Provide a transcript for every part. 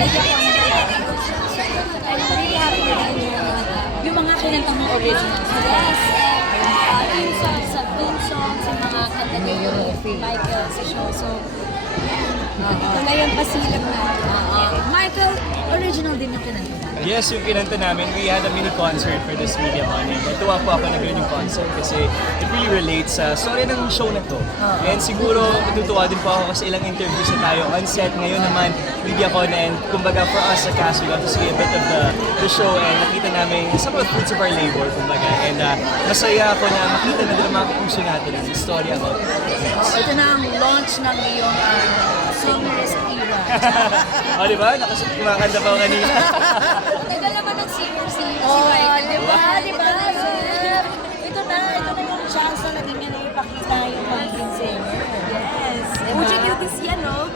media ko I'm really happy with yung mga kinanta mong original. Yes, theme songs, theme songs, yung mga kanta ni Michael sa show. So, ito na yung pasilip na. Michael, original din yung kinanta. Yes, yung kinanta namin, we had a mini concert for this media money. Natuwa po ako na ganun yung concert kasi it really relates sa story ng show na to. And siguro, natutuwa din po ako kasi ilang interviews na tayo on set. Ngayon naman, media con and kumbaga for us sa cast, we got to see a bit of the show and nakita namin some of the fruits of our labor, kumbaga. And masaya ako na makita na din ang mga kapuso natin ang story about it. Ito na ang launch ng iyong songwriter era. O, diba? Kumakanta pa ako kanina. Tagal naman ng singer si Michael. Diba? So, ito na yung chance na natin yan na ipakita yung magiging singer. Yes. Mucha cuties yan, no?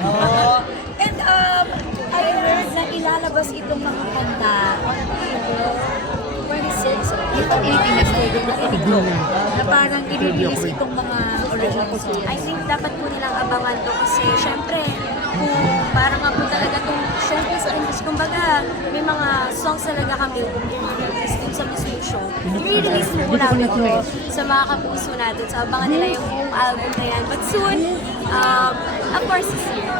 And I heard na ilalabas itong mga kanta on April 26, April 18 na parang i-release itong mga original songs. I think dapat po nilang abangan to kasi syempre kung parang nga po talaga itong showbiz industry, kumbaga may mga songs talaga kami release dun sa mismong show. I-release na po namin ito sa mga kapuso natin. So abangan nila yung buong album na yan. But soon, of course this year.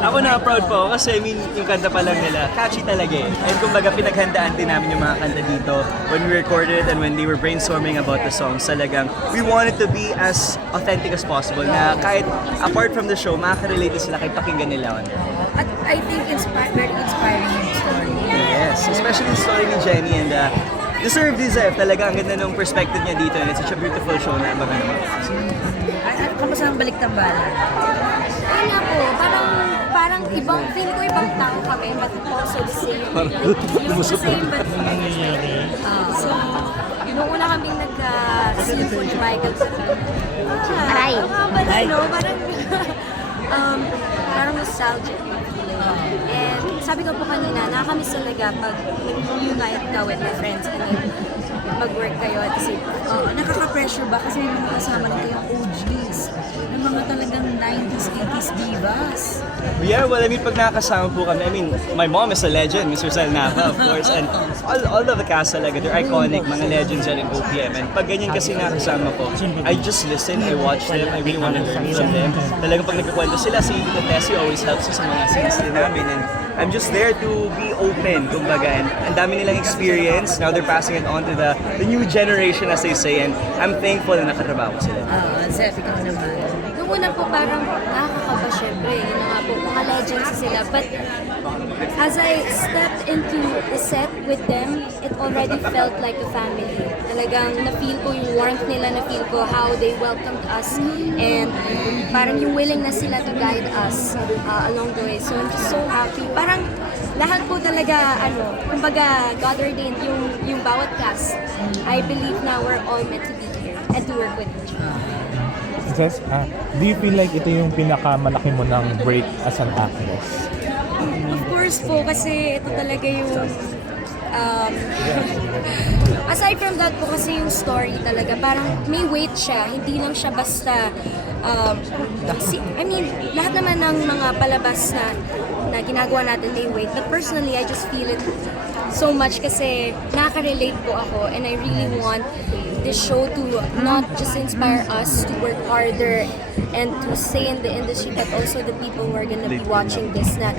Ako na proud po ako kasi I mean, yung kanta pa lang nila, catchy talaga eh. And kumbaga pinaghandaan din namin yung mga kanta dito when we recorded and when they were brainstorming about the songs. Talagang we wanted to be as authentic as possible na kahit apart from the show, makaka-relate sila kahit pakinggan nila. At I think very inspiring yung story. Yes, especially yung story ni Jenny and deserve. Talaga ang ganda ng perspective niya dito and it's such a beautiful show na abangan naman. At kamusta ang balik tambalan? Ayun nga po, parang ibang, feel ko ibang tao kami, but also the same. Yung the same, but so, nung una kaming nag-see po ni Michael, Aray. No? Parang nostalgic yung feeling. And sabi ko po kanina, nakakamiss talaga pag nag-unite ka with my friends and then mag-work kayo at the same time. Nakaka-pressure ba? Kasi may mga kasama lang kayong OGs ng mga talagang 90s, 80s divas. Yeah, well, I mean, pag nakakasama po kami, I mean, my mom is a legend, Mr. Sal Nava, of course, and all of the cast talaga, they're iconic, mga legends yan in OPM. And pag ganyan kasi nakasama ko, I just listen, I watch them, I really want to learn from them. Talagang pag nagkakwento sila, si Iggy Tessie always helps us sa mga scenes din namin. And I'm just there to be open, kumbaga. And ang dami nilang experience, now they're passing it on to the new generation, as they say, and I'm thankful na nakatrabaho ko sila. Zeph, ikaw naman. Nung una po parang nakakaba syempre, yun na nga po, mga legends sila. But as I stepped into the set with them, it already felt like a family. Talagang na-feel ko yung warmth nila, na-feel ko how they welcomed us and parang yung willingness sila to guide us along the way. So I'm just so happy. Parang lahat po talaga, kumbaga God ordained yung bawat cast. I believe na we're all meant to be here and to work with each other. Jess, do you feel like ito yung pinakamalaki mo ng break as an actress? Of course po, kasi ito talaga yung aside from that po kasi yung story talaga, parang may weight siya, hindi lang siya basta I mean, lahat naman ng mga palabas na ginagawa natin may weight, but personally, I just feel it so much kasi nakaka-relate po ako and I really want this show to not just inspire us to work harder and to stay in the industry, but also the people who are gonna be watching this na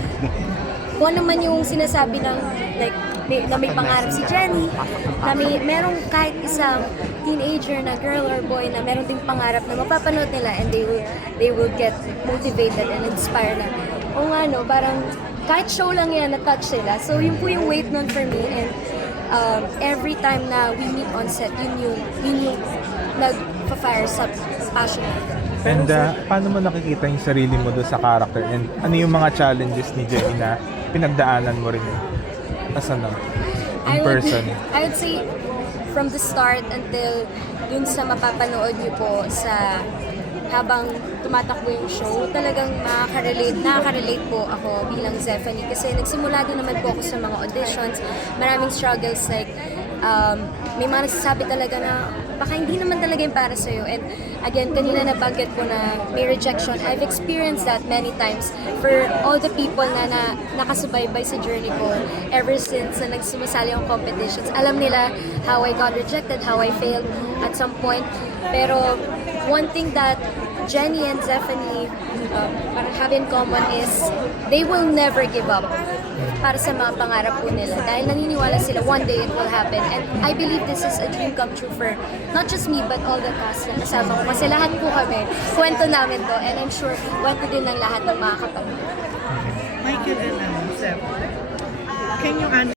kung ano man yung sinasabi ng like na may pangarap si Jenny, na merong kahit isang teenager na girl or boy na meron ding pangarap na mapapanood nila and they will get motivated and inspired na o nga no, parang kahit show lang yan na-touch sila. So yun po yung weight nun for me and every time na we meet on set, yun yung nag-fire sa passion natin. And paano mo nakikita yung sarili mo doon sa character? And ano yung mga challenges ni Jenny na pinagdaanan mo rin as in person? I would say from the start until dun sa mapapanood niyo po sa habang tumatakbo yung show, talagang nakaka-relate po ako bilang Zephanie kasi nagsimula din naman po ako sa mga auditions, maraming struggles like may mga nagsasabi talaga na baka hindi naman talaga yung para sa'yo. And again, kanina nabanggit ko na may rejection. I've experienced that many times for all the people na nakasubaybay sa journey ko ever since na nagsumasali yung competitions. Alam nila how I got rejected, how I failed at some point. Pero one thing that Jenny and Zephanie parang have in common is they will never give up para sa mga pangarap po nila. Dahil naniniwala sila, one day it will happen. And I believe this is a dream come true for not just me, but all the cast na kasama ko. Kasi lahat po kami, kwento namin to. And I'm sure, kwento din ng lahat ng mga kapatid. Michael and Seth, can you